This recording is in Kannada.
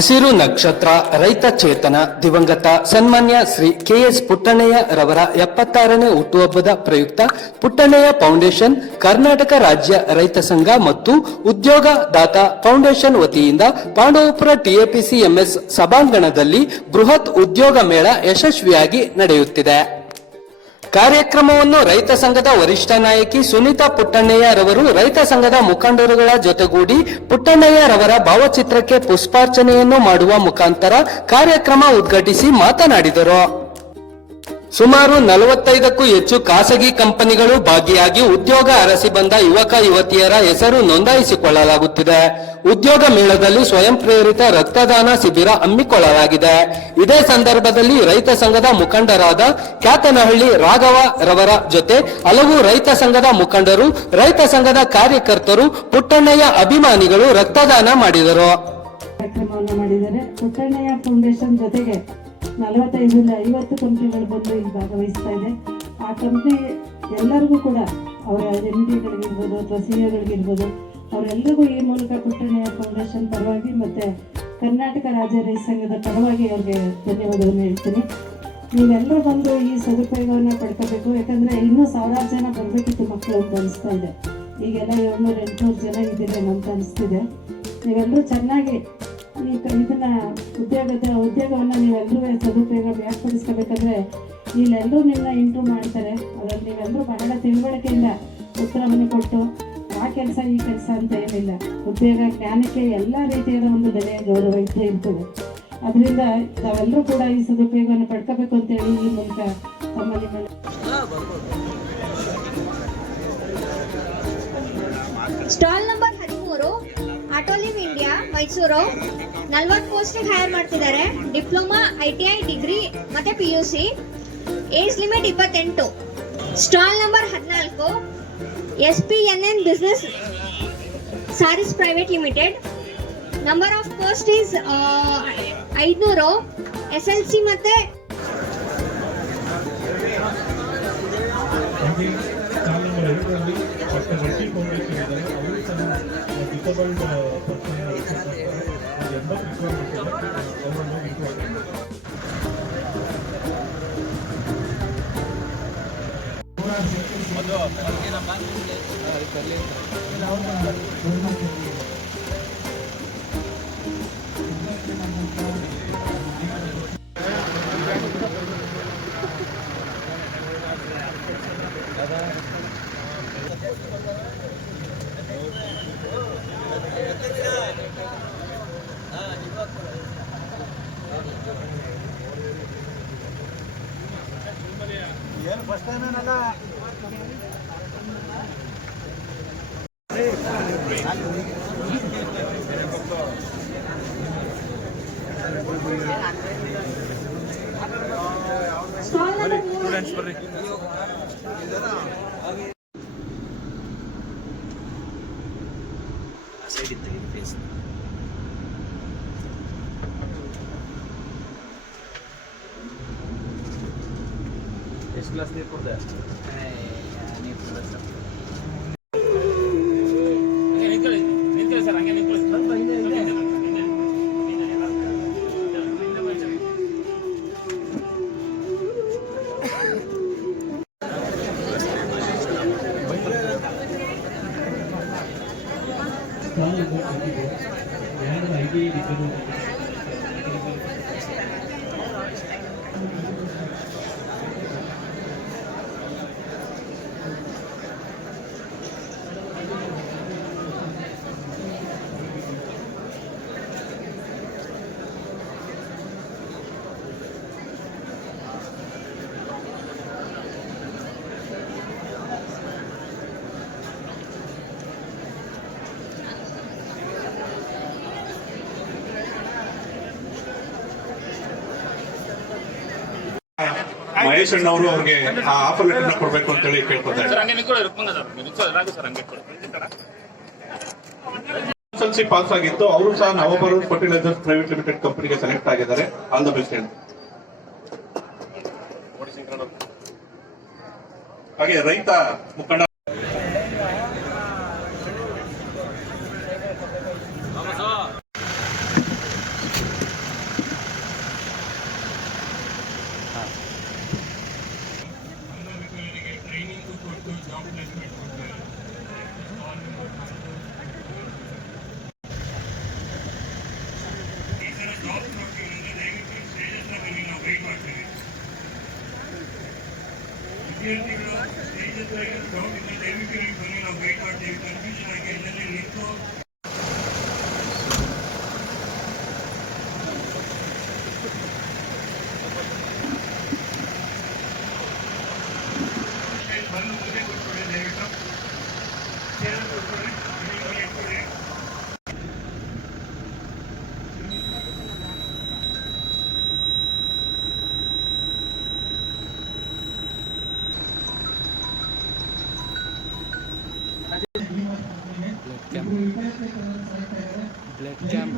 ಹಸಿರು ನಕ್ಷತ್ರ ರೈತ ಚೇತನ ದಿವಂಗತ ಸನ್ಮಾನ್ಯ ಶ್ರೀ ಕೆಎಸ್ ಪುಟ್ಟಣ್ಣಯ್ಯ ರವರ 76ನೇ ಹುಟ್ಟುಹಬ್ಬದ ಪ್ರಯುಕ್ತ ಪುಟ್ಟಣ್ಣಯ್ಯ ಫೌಂಡೇಶನ್ ಕರ್ನಾಟಕ ರಾಜ್ಯ ರೈತ ಸಂಘ ಮತ್ತು ಉದ್ಯೋಗದಾತ ಫೌಂಡೇಶನ್ ವತಿಯಿಂದ ಪಾಂಡವಪುರ ಟಿಎಪಿಸಿಎಂಎಸ್ ಸಭಾಂಗಣದಲ್ಲಿ ಬೃಹತ್ ಉದ್ಯೋಗ ಮೇಳ ಯಶಸ್ವಿಯಾಗಿ ನಡೆಯುತ್ತಿದೆ. ಕಾರ್ಯಕ್ರಮವನ್ನು ರೈತ ಸಂಘದ ವರಿಷ್ಠ ನಾಯಕಿ ಸುನೀತಾ ಪುಟ್ಟಣ್ಣಯ್ಯ ರವರು ರೈತ ಸಂಘದ ಮುಖಂಡರುಗಳ ಜೊತೆಗೂಡಿ ಪುಟ್ಟಣ್ಣಯ್ಯ ರವರ ಭಾವಚಿತ್ರಕ್ಕೆ ಪುಷ್ಪಾರ್ಚನೆಯನ್ನು ಮಾಡುವ ಮುಖಾಂತರ ಕಾರ್ಯಕ್ರಮ ಉದ್ಘಾಟಿಸಿ ಮಾತನಾಡಿದರು. ಸುಮಾರು 45ಕ್ಕೂ ಹೆಚ್ಚು ಖಾಸಗಿ ಕಂಪನಿಗಳು ಭಾಗಿಯಾಗಿ ಉದ್ಯೋಗ ಅರಸಿ ಬಂದ ಯುವಕ ಯುವತಿಯರ ಹೆಸರು ನೋಂದಾಯಿಸಿಕೊಳ್ಳಲಾಗುತ್ತಿದೆ. ಉದ್ಯೋಗ ಮೇಳದಲ್ಲಿ ಸ್ವಯಂ ಪ್ರೇರಿತ ರಕ್ತದಾನ ಶಿಬಿರ ಹಮ್ಮಿಕೊಳ್ಳಲಾಗಿದೆ. ಇದೇ ಸಂದರ್ಭದಲ್ಲಿ ರೈತ ಸಂಘದ ಮುಖಂಡರಾದ ಕ್ಯಾತನಹಳ್ಳಿ ರಾಘವ ರವರ ಜೊತೆ ಹಲವು ರೈತ ಸಂಘದ ಮುಖಂಡರು, ರೈತ ಸಂಘದ ಕಾರ್ಯಕರ್ತರು, ಪುಟ್ಟಣ್ಣಯ್ಯ ಅಭಿಮಾನಿಗಳು ರಕ್ತದಾನ ಮಾಡಿದರು. ಪುಟ್ಟಣ್ಣಯ್ಯ ಫೌಂಡೇಶನ್ ಜೊತೆಗೆ 45ರಿಂದ 50 ಕಂಪ್ನಿಗಳು ಬಂದು ಇಲ್ಲಿ ಭಾಗವಹಿಸ್ತಾ ಇದೆ. ಆ ಕಂಪ್ನಿ ಎಲ್ಲರಿಗೂ ಕೂಡ ಅವರ MD-ಗಳಿಗಿರ್ಬೋದು ಅಥವಾ CEO-ಗಳಿಗಿರ್ಬೋದು ಅವರೆಲ್ಲರಿಗೂ ಈ ಮೂಲಕ ಪುಟ್ಟಣ್ಣಯ್ಯ ಫೌಂಡೇಶನ್ ಪರವಾಗಿ ಮತ್ತು ಕರ್ನಾಟಕ ರಾಜ್ಯ ರೈತ ಸಂಘದ ಪರವಾಗಿ ಅವ್ರಿಗೆ ಧನ್ಯವಾದವನ್ನು ಹೇಳ್ತೀನಿ. ನೀವೆಲ್ಲರೂ ಬಂದು ಈ ಸದುಪಯೋಗವನ್ನು ಪಡ್ಕೋಬೇಕು. ಯಾಕಂದರೆ ಇನ್ನೂ ಸಾವಿರಾರು ಜನ ಬರಬೇಕಿತ್ತು ಮಕ್ಕಳು ಅಂತ ಅನಿಸ್ತಾ ಇದೆ. ಈಗೆಲ್ಲ 700-800 ಜನ ಇದ್ದೀರೇನೋ ಅಂತ ಅನಿಸ್ತಿದೆ. ನೀವೆಲ್ಲರೂ ಚೆನ್ನಾಗಿ ಇದನ್ನ ಉದ್ಯೋಗವನ್ನು ನೀವೆಲ್ಲರೂ ಸದುಪಯೋಗ ವ್ಯಾಪಡಿಸ್ಕೋಬೇಕಂದ್ರೆ ಇಲ್ಲೆಲ್ಲರೂ ನಿಮ್ಮನ್ನ ಇಂಟ್ರೂ ಮಾಡ್ತಾರೆ. ಅದರಲ್ಲಿ ನೀವೆಲ್ಲರೂ ಬಹಳ ತಿಳುವಳಿಕೆಯಿಂದ ಉತ್ತರವನ್ನು ಕೊಟ್ಟು ಆ ಕೆಲಸ ಈ ಕೆಲಸ ಅಂತ ಏನಿಲ್ಲ, ಉದ್ಯೋಗ ಜ್ಞಾನಕ್ಕೆ ಎಲ್ಲ ರೀತಿಯಾದ ಒಂದು ಬೆಲೆಯ ಗೌರವ ಇದ್ದೇ ಇರ್ತದೆ. ಅದರಿಂದ ನಾವೆಲ್ಲರೂ ಕೂಡ ಈ ಸದುಪಯೋಗವನ್ನು ಪಡ್ಕೋಬೇಕು ಅಂತೇಳಿ ಈ ಮೂಲಕ ತಮ್ಮಲ್ಲಿ stall number 13 Autoliv India Mysuru 40 ಪೋಸ್ಟಿಗೆ ಹೈರ್ ಮಾಡ್ತಿದ್ದಾರೆ. ಡಿಪ್ಲೊಮಾ, ITI, ಡಿಗ್ರಿ ಮತ್ತೆ PUC. Age limit 28. Stall number 14 SPNN business ಸಾರೀಸ್ private limited. Number of post is 500. SLC ಮತ್ತೆ ಏನು ಫಸ್ಟ್ ಟೈಮ್ ಏನಲ್ಲ ಸ್ಟೂಡೆಂಟ್ಸ್ ಬರ್ರಿ. ಸೈಡ್ ಇತ್ತು ಫೇಸ್ ಎಷ್ಟು ಕ್ಲಾಸ್ ನೀರು ಕೊಡ್ದೆ ನೀರು ಕೊಡ್ದೆ ಸರ್. ನಿಂತ್ಕೊಳ್ಳಿ ಸರ್, ಹಂಗೆ ನಿಂತ್ಕೊಳ್ಳಿ. ಮಹೇಶ್ ಅಣ್ಣವರು ಅವ್ರಿಗೆ ಆ ಆಫರ್ ಲೆಟರ್ ಕೊಡಬೇಕು ಅಂತ ಹೇಳಿ ಕೇಳ್ಕೊತಾರೆ. ಎಸ್ಎಲ್ಸಿ ಪಾಸ್ ಆಗಿತ್ತು, ಅವರು ಸಹ ನವಭಾರತ್ ಫರ್ಟಿಲೈಸರ್ಸ್ ಪ್ರೈವೇಟ್ ಲಿಮಿಟೆಡ್ ಕಂಪನಿಗೆ ಸೆಲೆಕ್ಟ್ ಆಗಿದ್ದಾರೆ. All the best. ಹಾಗೆ ರೈತ ಮುಖಂಡ ಬ್ಲಡ್ ಕ್ಯಾಂಪ್